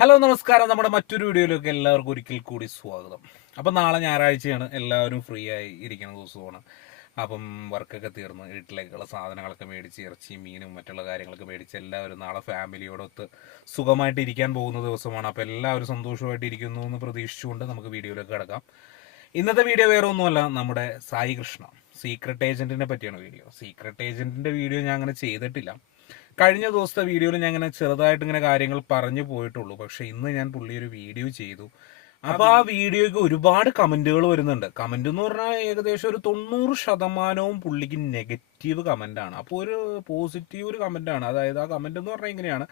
Hello നമസ്കാരം. നമ്മുടെ മറ്റൊരു വീഡിയോയിലേക്ക് എല്ലാവർക്കും ഒരിക്കൽ കൂടി സ്വാഗതം. അപ്പം നാളെ ഞായറാഴ്ചയാണ്. എല്ലാവരും ഫ്രീ ആയി ഇരിക്കുന്ന ദിവസമാണ്. അപ്പം വർക്കൊക്കെ തീർന്ന് വീട്ടിലേക്കുള്ള സാധനങ്ങളൊക്കെ മേടിച്ച് ഇറച്ചി മീനും മറ്റുള്ള കാര്യങ്ങളൊക്കെ മേടിച്ച് എല്ലാവരും നാളെ ഫാമിലിയോടൊത്ത് സുഖമായിട്ട് ഇരിക്കാൻ പോകുന്ന ദിവസമാണ്. അപ്പോൾ എല്ലാവരും സന്തോഷമായിട്ട് ഇരിക്കുന്നു എന്ന് പ്രതീക്ഷിച്ചുകൊണ്ട് നമുക്ക് വീഡിയോയിലേക്ക് കിടക്കാം. ഇന്നത്തെ വീഡിയോ വേറെ ഒന്നുമല്ല നമ്മുടെ സായി കൃഷ്ണ. സീക്രട്ട് ഏജന്റിനെ പറ്റിയാണ് വീഡിയോ. സീക്രട്ട് ഏജന്റിന്റെ വീഡിയോ ഞാൻ അങ്ങനെ ചെയ്തിട്ടില്ല. കഴിഞ്ഞ ദിവസത്തെ വീഡിയോയിൽ ഞാൻ ഇങ്ങനെ ചെറുതായിട്ട് ഇങ്ങനെ കാര്യങ്ങൾ പറഞ്ഞു പോയിട്ടുള്ളൂ. പക്ഷെ ഇന്ന് ഞാൻ പുള്ളി ഒരു വീഡിയോ ചെയ്തു. അപ്പൊ ആ വീഡിയോയ്ക്ക് ഒരുപാട് കമന്റുകൾ വരുന്നുണ്ട്. കമന്റ് എന്ന് പറഞ്ഞാൽ ഏകദേശം ഒരു തൊണ്ണൂറ് ശതമാനവും പുള്ളിക്ക് നെഗറ്റീവ് കമന്റ് ആണ് അപ്പോൾ ഒരു പോസിറ്റീവ് ഒരു കമന്റ് ആണ് അതായത് ആ കമന്റ് എന്ന് പറഞ്ഞാൽ ഇങ്ങനെയാണ്.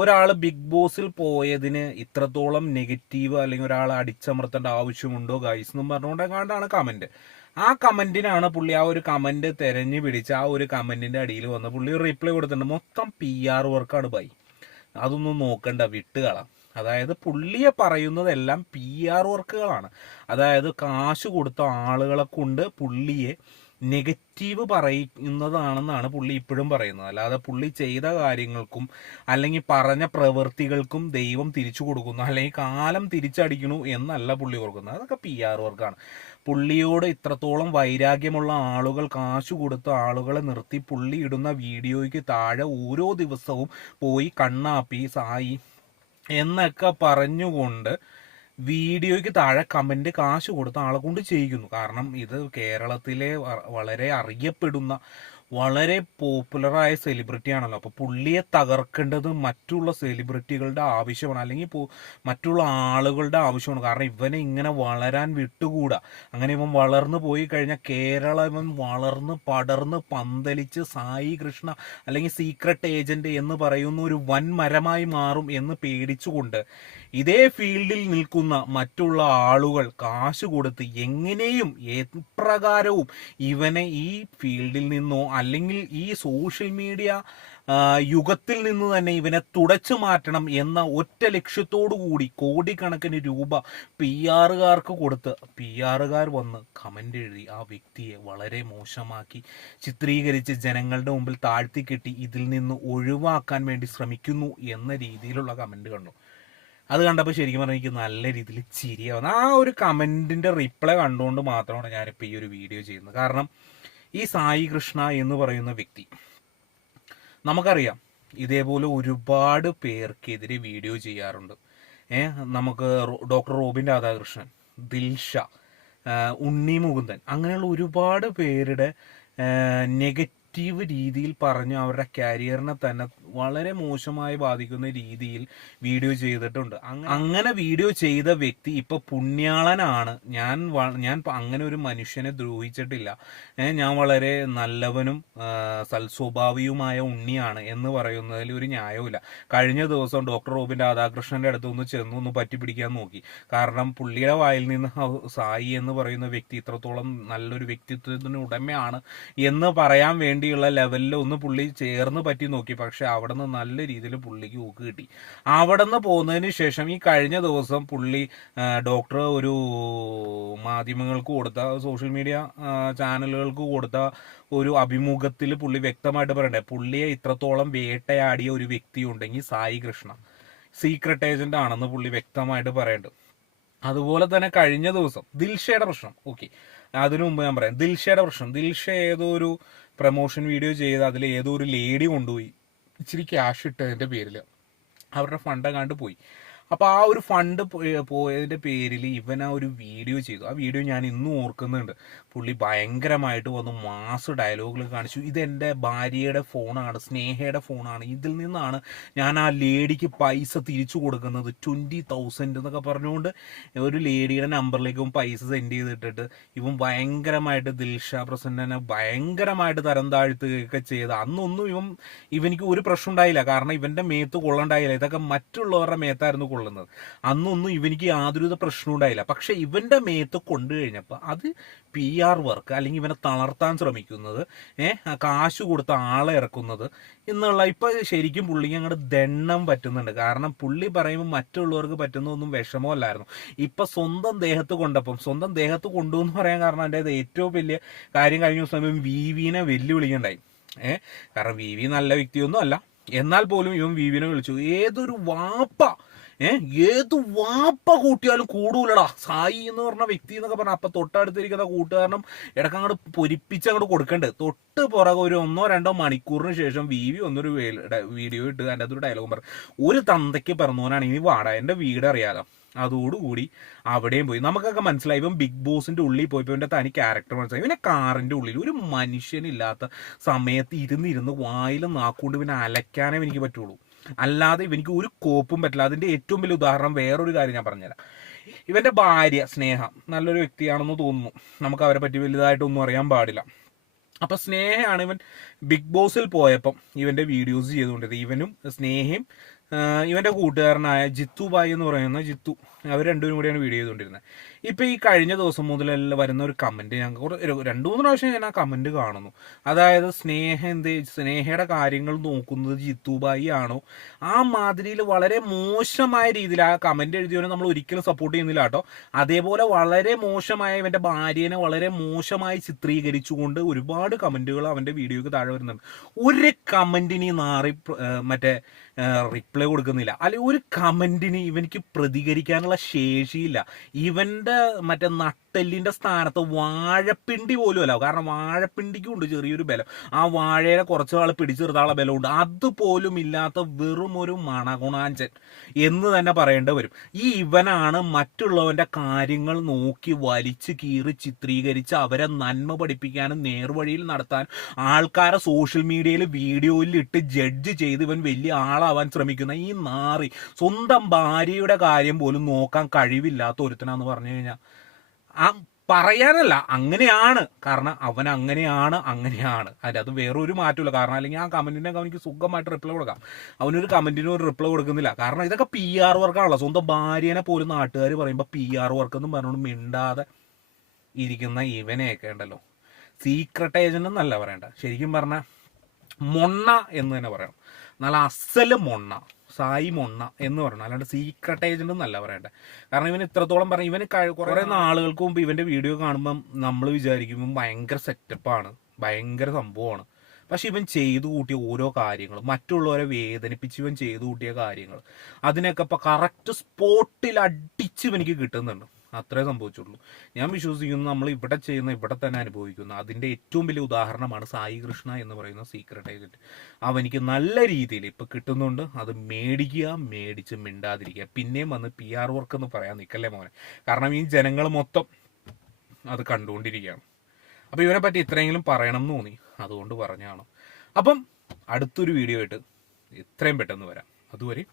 ഒരാൾ ബിഗ് ബോസിൽ പോയതിന് ഇത്രത്തോളം നെഗറ്റീവ് അല്ലെങ്കിൽ ഒരാൾ അടിച്ചമർത്തേണ്ട ആവശ്യമുണ്ടോ ഗൈസ് എന്നും പറഞ്ഞുകൊണ്ടാണ് കമന്റ് ആ കമന്റിനാണ് പുള്ളി ആ ഒരു കമന്റ് തെരഞ്ഞു പിടിച്ച് ആ ഒരു കമന്റിന്റെ അടിയിൽ വന്ന് പുള്ളി റിപ്ലൈ കൊടുത്തിട്ടുണ്ട്. മൊത്തം പി ആർ വർക്കാണ് ബൈ. അതൊന്നും നോക്കണ്ട വിട്ടുകളാം. അതായത് പുള്ളിയെ പറയുന്നതെല്ലാം പി ആർ വർക്കുകളാണ് അതായത് കാശ് കൊടുത്ത ആളുകളെ കൊണ്ട് പുള്ളിയെ നെഗറ്റീവ് പറയുന്നതാണെന്നാണ് പുള്ളി ഇപ്പോഴും പറയുന്നത്. അല്ലാതെ പുള്ളി ചെയ്ത കാര്യങ്ങൾക്കും അല്ലെങ്കിൽ പറഞ്ഞ പ്രവൃത്തികൾക്കും ദൈവം തിരിച്ചു കൊടുക്കുന്നു. അല്ലെങ്കിൽ കാലം തിരിച്ചടിക്കുന്നു എന്നല്ല പുള്ളി ഓർക്കുന്നത്. അതൊക്കെ പി ആർ വർക്കാണ്. പുള്ളിയോട് ഇത്രത്തോളം വൈരാഗ്യമുള്ള ആളുകൾ കാശു കൊടുത്ത ആളുകളെ നിർത്തി പുള്ളി ഇടുന്ന വീഡിയോയ്ക്ക് താഴെ ഓരോ ദിവസവും പോയി കണ്ണാപ്പി സായി എന്നൊക്കെ പറഞ്ഞുകൊണ്ട് വീഡിയോയ്ക്ക് താഴെ കമന്റ് കാശ് കൊടുത്ത ആളെ കൊണ്ട് ചെയ്യിക്കുന്നു. കാരണം ഇത് കേരളത്തിലെ വളരെ അറിയപ്പെടുന്ന വളരെ പോപ്പുലറായ സെലിബ്രിറ്റി ആണല്ലോ. അപ്പോൾ പുള്ളിയെ തകർക്കേണ്ടത് മറ്റുള്ള സെലിബ്രിറ്റികളുടെ ആവശ്യമാണ്. അല്ലെങ്കിൽ മറ്റുള്ള ആളുകളുടെ ആവശ്യമാണ്. കാരണം ഇവനെ ഇങ്ങനെ വളരാൻ വിട്ടുകൂടാ. അങ്ങനെ ഇവൻ വളർന്നു പോയി കഴിഞ്ഞാൽ കേരളം ഇവൻ വളർന്ന് പടർന്ന് പന്തലിച്ച് സായി കൃഷ്ണ അല്ലെങ്കിൽ സീക്രട്ട് ഏജന്റ് എന്ന് പറയുന്ന ഒരു വൻ മരമായി മാറും എന്ന് പേടിച്ചുകൊണ്ട് ഇതേ ഫീൽഡിൽ നിൽക്കുന്ന മറ്റുള്ള ആളുകൾ കാശ് കൊടുത്ത് എങ്ങനെയും എപ്രകാരവും ഇവനെ ഈ ഫീൽഡിൽ നിന്നോ അല്ലെങ്കിൽ ഈ സോഷ്യൽ മീഡിയ യുഗത്തിൽ നിന്ന് തന്നെ ഇവനെ തുടച്ചു മാറ്റണം എന്ന ഒറ്റ ലക്ഷ്യത്തോടു കൂടി കോടിക്കണക്കിന് രൂപ പി ആറുകാർക്ക് കൊടുത്ത് പി ആറുകാർ വന്ന് കമന്റ് എഴുതി ആ വ്യക്തിയെ വളരെ മോശമാക്കി ചിത്രീകരിച്ച് ജനങ്ങളുടെ മുമ്പിൽ താഴ്ത്തിക്കെട്ടി ഇതിൽ നിന്ന് ഒഴിവാക്കാൻ വേണ്ടി ശ്രമിക്കുന്നു എന്ന രീതിയിലുള്ള കമന്റ് കണ്ടു. അത് കണ്ടപ്പോൾ ശരിക്കും പറഞ്ഞാൽ എനിക്ക് നല്ല രീതിയിൽ ചിരിയാവുന്നു ആ ഒരു കമന്റിന്റെ റിപ്ലൈ കണ്ടുകൊണ്ട് മാത്രമാണ് ഞാനിപ്പോൾ ഈ ഒരു വീഡിയോ ചെയ്യുന്നത്. കാരണം ഈ സായി കൃഷ്ണ എന്ന് പറയുന്ന വ്യക്തി. നമുക്കറിയാം ഇതേപോലെ ഒരുപാട് പേർക്കെതിരെ വീഡിയോ ചെയ്യാറുണ്ട്. ഏ നമുക്ക് ഡോക്ടർ റോബിൻ രാധാകൃഷ്ണൻ ദിൽഷ ഉണ്ണി മുകുന്ദൻ അങ്ങനെയുള്ള ഒരുപാട് പേരുടെ നെഗറ്റീവ് രീതിയിൽ പറഞ്ഞ് അവരുടെ കരിയറിനെ തന്നെ വളരെ മോശമായി ബാധിക്കുന്ന രീതിയിൽ വീഡിയോ ചെയ്തിട്ടുണ്ട്. അങ്ങനെ വീഡിയോ ചെയ്ത വ്യക്തി ഇപ്പൊ പുണ്യാളനാണ്. ഞാൻ ഞാൻ അങ്ങനെ ഒരു മനുഷ്യനെ ദ്രോഹിച്ചിട്ടില്ല. ഞാൻ വളരെ നല്ലവനും സൽസ്വഭാവിയുമായ ഉണ്ണിയാണ് എന്ന് പറയുന്നതിൽ ഒരു ന്യായവുമില്ല. കഴിഞ്ഞ ദിവസം ഡോക്ടർ റോബിൻ രാധാകൃഷ്ണന്റെ അടുത്ത് ഒന്ന് ചെന്ന് ഒന്ന് പറ്റിപ്പിടിക്കാൻ നോക്കി. കാരണം പുള്ളിയുടെ വായിൽ നിന്ന് സായി എന്ന് പറയുന്ന വ്യക്തി ഇത്രത്തോളം നല്ലൊരു വ്യക്തിത്വത്തിന് ഉടമയാണ് എന്ന് പറയാൻ വേണ്ടിയുള്ള ലെവലിൽ ഒന്ന് പുള്ളി ചേർന്ന് പറ്റി നോക്കി. പക്ഷെ അവിടെ നിന്ന് നല്ല രീതിയിൽ പുള്ളിക്ക് ഊക്ക് കിട്ടി. അവിടെ നിന്ന് പോകുന്നതിന് ശേഷം ഈ കഴിഞ്ഞ ദിവസം പുള്ളി ഡോക്ടർ ഒരു മാധ്യമങ്ങൾക്ക് കൊടുത്ത സോഷ്യൽ മീഡിയ ചാനലുകൾക്ക് കൊടുത്ത ഒരു അഭിമുഖത്തിൽ പുള്ളി വ്യക്തമായിട്ട് പറയണ്ടേ പുള്ളിയെ ഇത്രത്തോളം വേട്ടയാടിയ ഒരു വ്യക്തി ഉണ്ടെങ്കിൽ സായി കൃഷ്ണ സീക്രട്ട് ഏജന്റ് ആണെന്ന് പുള്ളി വ്യക്തമായിട്ട് പറയേണ്ടത് അതുപോലെ തന്നെ കഴിഞ്ഞ ദിവസം ദിൽഷയുടെ പ്രശ്നം ഓക്കെ അതിനു മുമ്പ് ഞാൻ പറയാം ദിൽഷയുടെ പ്രശ്നം ദിൽഷ ഏതോ ഒരു പ്രൊമോഷൻ വീഡിയോ ചെയ്ത് അതിൽ ഏതോ ഒരു ലേഡി കൊണ്ടുപോയി. ഇച്ചിരി ക്യാഷ് ഇട്ടതിന്റെ പേരിൽ അവരുടെ ഫണ്ട് എങ്ങാണ്ട് പോയി. അപ്പൊ ആ ഒരു ഫണ്ട് പോയതിന്റെ പേരിൽ ഇവൻ ആ ഒരു വീഡിയോ ചെയ്തു. ആ വീഡിയോ ഞാൻ ഇന്നും ഓർക്കുന്നുണ്ട്. പുള്ളി ഭയങ്കരമായിട്ട് വന്ന് മാസ് ഡയലോഗുകൾ കാണിച്ചു. ഇത് എന്റെ ഭാര്യയുടെ ഫോണാണ് സ്നേഹയുടെ ഫോണാണ് ഇതിൽ നിന്നാണ് ഞാൻ ആ ലേഡിക്ക് പൈസ തിരിച്ചു കൊടുക്കുന്നത്. ട്വന്റി തൗസൻഡ് എന്നൊക്കെ പറഞ്ഞുകൊണ്ട് ഒരു ലേഡിയുടെ നമ്പറിലേക്ക് പൈസ സെൻഡ് ചെയ്തിട്ടിട്ട് ഇവൻ ഭയങ്കരമായിട്ട് ദിൽഷ പ്രസന്നനെ ഭയങ്കരമായിട്ട് തരം താഴ്ത്തുകയൊക്കെ ചെയ്ത്. അന്നൊന്നും ഇവൻ ഇവനിക്ക് ഒരു പ്രശ്നം ഉണ്ടായില്ല. കാരണം ഇവന്റെ മേത്ത് കൊള്ളണ്ടായില്ല. ഇതൊക്കെ മറ്റുള്ളവരുടെ മേത്തായിരുന്നു കൊള്ളുന്നത് അന്നൊന്നും ഇവനിക്ക് യാതൊരുവിധ പ്രശ്നവും ഉണ്ടായില്ല. പക്ഷെ ഇവന്റെ മേത്ത് കൊണ്ടു കഴിഞ്ഞപ്പോൾ അത് പി ആർ വർക്ക് അല്ലെങ്കിൽ ഇവനെ തളർത്താൻ ശ്രമിക്കുന്നത് ഏഹ് കാശ് കൊടുത്ത ആളെ ഇറക്കുന്നത് എന്നുള്ള ഇപ്പൊ ശരിക്കും പുള്ളിക്ക് അങ്ങോട്ട് ദണ്ണം പറ്റുന്നുണ്ട്. കാരണം പുള്ളി പറയുമ്പോൾ മറ്റുള്ളവർക്ക് പറ്റുന്നതൊന്നും വിഷമമല്ലായിരുന്നു ഇപ്പൊ സ്വന്തം ദേഹത്ത് കൊണ്ടപ്പം സ്വന്തം ദേഹത്ത് കൊണ്ടുവന്ന് പറയാൻ കാരണം എന്റെ ഏറ്റവും വലിയ കാര്യം കഴിഞ്ഞ സമയം വി വിനെ വെല്ലുവിളിക്കണ്ടായി. ഏഹ് കാരണം വി വി നല്ല വ്യക്തിയൊന്നും അല്ല. എന്നാൽ പോലും ഇവൻ വിവിനെ വിളിച്ചു. ഏതൊരു വാപ്പ ഏഹ് ഏത് വാപ്പ കൂട്ടിയാലും കൂടൂലടാ. സായി എന്ന് പറഞ്ഞ വ്യക്തി എന്നൊക്കെ പറഞ്ഞാൽ അപ്പൊ തൊട്ടടുത്തിരിക്കുന്ന കൂട്ടുകാരനും ഇടയ്ക്ക് അങ്ങോട്ട് പൊരിപ്പിച്ച് അങ്ങോട്ട് കൊടുക്കണ്ടേ. തൊട്ട് പുറകെ ഒരു ഒന്നോ രണ്ടോ മണിക്കൂറിന് ശേഷം വി വി ഒന്നൊരു വീഡിയോ ഇട്ട് അതിന്റെ അകത്തൊരു ഡയലോഗും പറഞ്ഞു. ഒരു തന്തയ്ക്ക് പറഞ്ഞോനാണ് ഇനി വാടാ. എന്റെ വീട് അറിയാലോ. അതോടുകൂടി അവിടെയും പോയി. നമുക്കൊക്കെ മനസ്സിലായി. ഇപ്പം ബിഗ് ബോസിന്റെ ഉള്ളിൽ പോയപ്പോൾ ഇവന്റെ തനി ക്യാരക്ടർ മനസ്സിലായി. ഇവനെ കാറിന്റെ ഉള്ളിൽ ഒരു മനുഷ്യനില്ലാത്ത സമയത്ത് ഇരുന്നിരുന്ന് വായിലും നാക്കൊണ്ട് പിന്നെ അലക്കാനേ എനിക്ക് പറ്റുള്ളൂ. അല്ലാതെ ഇവനിക്ക് ഒരു കോപ്പും പറ്റില്ല. അതിന്റെ ഏറ്റവും വലിയ ഉദാഹരണം വേറൊരു കാര്യം ഞാൻ പറഞ്ഞുതരാം. ഇവന്റെ ഭാര്യ സ്നേഹ നല്ലൊരു വ്യക്തിയാണെന്ന് തോന്നുന്നു. നമുക്ക് അവരെ പറ്റി വലുതായിട്ടൊന്നും അറിയാൻ പാടില്ല. അപ്പൊ സ്നേഹയാണ് ഇവൻ ബിഗ് ബോസിൽ പോയപ്പം ഇവന്റെ വീഡിയോസ് ചെയ്തുകൊണ്ടിരുന്നത്. ഇവനും സ്നേഹയും ആഹ് ഇവന്റെ കൂട്ടുകാരനായ ജിത്തു ബായി എന്ന് പറയുന്ന ജിത്തു അവർ രണ്ടുപേരും കൂടിയാണ് വീഡിയോ ചെയ്തുകൊണ്ടിരുന്നത്. ഇപ്പം ഈ കഴിഞ്ഞ ദിവസം മുതൽ വരുന്ന ഒരു കമന്റ് ഞാൻ ഒരു രണ്ടു മൂന്ന് പ്രാവശ്യം ഞാൻ ആ കമന്റ് കാണുന്നു. അതായത് സ്നേഹ എന്ത് സ്നേഹയുടെ കാര്യങ്ങൾ നോക്കുന്നത് ജിത്തു ഭായി ആണോ? ആ മാതിരിയിൽ വളരെ മോശമായ രീതിയിൽ ആ കമന്റ് എഴുതിയവനെ നമ്മൾ ഒരിക്കലും സപ്പോർട്ട് ചെയ്യുന്നില്ല കേട്ടോ. അതേപോലെ വളരെ മോശമായ ഇവന്റെ ഭാര്യനെ വളരെ മോശമായി ചിത്രീകരിച്ചുകൊണ്ട് ഒരുപാട് കമന്റുകൾ അവന്റെ വീഡിയോയ്ക്ക് താഴെ വരുന്നുണ്ട്. ഒരു കമന്റിന് നാറി മറ്റേ റിപ്ലൈ കൊടുക്കുന്നില്ല. അല്ലെങ്കിൽ ഒരു കമന്റിന് ഇവനിക്ക് പ്രതികരിക്കാനുള്ള ശേഷിയില്ല. ഇവന്റെ മറ്റേ നട്ടെല്ലിന്റെ സ്ഥാനത്ത് വാഴപ്പിണ്ടി പോലും അല്ല. കാരണം വാഴപ്പിണ്ടിക്കും ഉണ്ട് ചെറിയൊരു ബലം. ആ വാഴയെ കുറച്ച് നാൾ പിടിച്ചു നിർത്താനുള്ള ബലമുണ്ട്. അതുപോലും ഇല്ലാത്ത വെറും ഒരു മണഗുണാഞ്ചൻ എന്ന് തന്നെ പറയേണ്ടി വരും. ഈ ഇവനാണ് മറ്റുള്ളവന്റെ കാര്യങ്ങൾ നോക്കി വലിച്ചു കീറി ചിത്രീകരിച്ച് അവരെ നന്മ പഠിപ്പിക്കാനും നേർവഴിയിൽ നടത്താൻ ആൾക്കാരെ സോഷ്യൽ മീഡിയയിൽ വീഡിയോയിൽ ഇട്ട് ജഡ്ജ് ചെയ്ത് ഇവൻ വലിയ ആളാവാൻ ശ്രമിക്കുന്ന ഈ നാറി സ്വന്തം ഭാര്യയുടെ കാര്യം പോലും നോക്കാൻ കഴിവില്ലാത്ത ഒരുത്തനാന്ന് പറഞ്ഞു കഴിഞ്ഞാൽ ആ പറയാനല്ല അങ്ങനെയാണ്. കാരണം അവൻ അങ്ങനെയാണ് അങ്ങനെയാണ്. അതിന്റെ അത് വേറൊരു മാറ്റമില്ല കാരണം അല്ലെങ്കിൽ ആ കമന്റിനൊക്കെ അവനിക്ക് സുഖമായിട്ട് റിപ്ലൈ കൊടുക്കാം. അവനൊരു കമന്റിന് ഒരു റിപ്ലൈ കൊടുക്കുന്നില്ല. കാരണം ഇതൊക്കെ പി ആർ വർക്കാണല്ലോ സ്വന്തം ഭാര്യനെ പോലും നാട്ടുകാർ പറയുമ്പോൾ പി ആർ വർക്ക് പറഞ്ഞുകൊണ്ട് മിണ്ടാതെ ഇരിക്കുന്ന ഇവനെയൊക്കെ ഉണ്ടല്ലോ. സീക്രട്ട് ഏജന്റ് എന്നല്ല പറയണ്ട. ശരിക്കും പറഞ്ഞാൽ മൊണ്ണ എന്ന് തന്നെ പറയണം. നല്ല അസൽ മൊണ്ണ. സായി മൊണ്ണ എന്ന് പറയണം അല്ലാണ്ട് സീക്രട്ട് ഏജന്റ് എന്നല്ല പറയണ്ടേ. കാരണം ഇവൻ ഇത്രത്തോളം പറഞ്ഞു ഇവന് കുറേ നാളുകൾക്ക് മുമ്പ് ഇവന്റെ വീഡിയോ കാണുമ്പം നമ്മൾ വിചാരിക്കുമ്പോൾ ഭയങ്കര സെറ്റപ്പാണ് ഭയങ്കര സംഭവമാണ്. പക്ഷെ ഇവൻ ചെയ്തു കൂട്ടിയ ഓരോ കാര്യങ്ങളും മറ്റുള്ളവരെ വേദനിപ്പിച്ച് ഇവൻ ചെയ്തു കൂട്ടിയ കാര്യങ്ങൾ അതിനൊക്കെ ഇപ്പൊ കറക്റ്റ് സ്പോട്ടിൽ അടിച്ച് ഇവനിക്ക് കിട്ടുന്നുണ്ട്. അത്രേ സംഭവിച്ചുള്ളൂ. ഞാൻ വിശ്വസിക്കുന്നു നമ്മൾ ഇവിടെ ചെയ്യുന്ന ഇവിടെ തന്നെ അനുഭവിക്കുന്നു. അതിന്റെ ഏറ്റവും വലിയ ഉദാഹരണമാണ് സായി കൃഷ്ണ എന്ന് പറയുന്ന സീക്രട്ട് ഏജന്റ് അവനിക്ക് നല്ല രീതിയിൽ ഇപ്പോൾ കിട്ടുന്നുണ്ട്. അത് മേടിക്കുക മേടിച്ച് മിണ്ടാതിരിക്കുക. പിന്നെയും വന്ന് പി ആർ വർക്ക് എന്ന് പറയാൻ നിൽക്കല്ലേ മോനെ? കാരണം ഈ ജനങ്ങൾ മൊത്തം അത് കണ്ടുകൊണ്ടിരിക്കുകയാണ്. അപ്പോൾ ഇവനെ പറ്റി ഇത്രയെങ്കിലും പറയണം എന്ന് തോന്നി. അതുകൊണ്ട് പറഞ്ഞാണ് അപ്പം അടുത്തൊരു വീഡിയോ ആയിട്ട് എത്രയും പെട്ടെന്ന് വരാം. അതുവരെ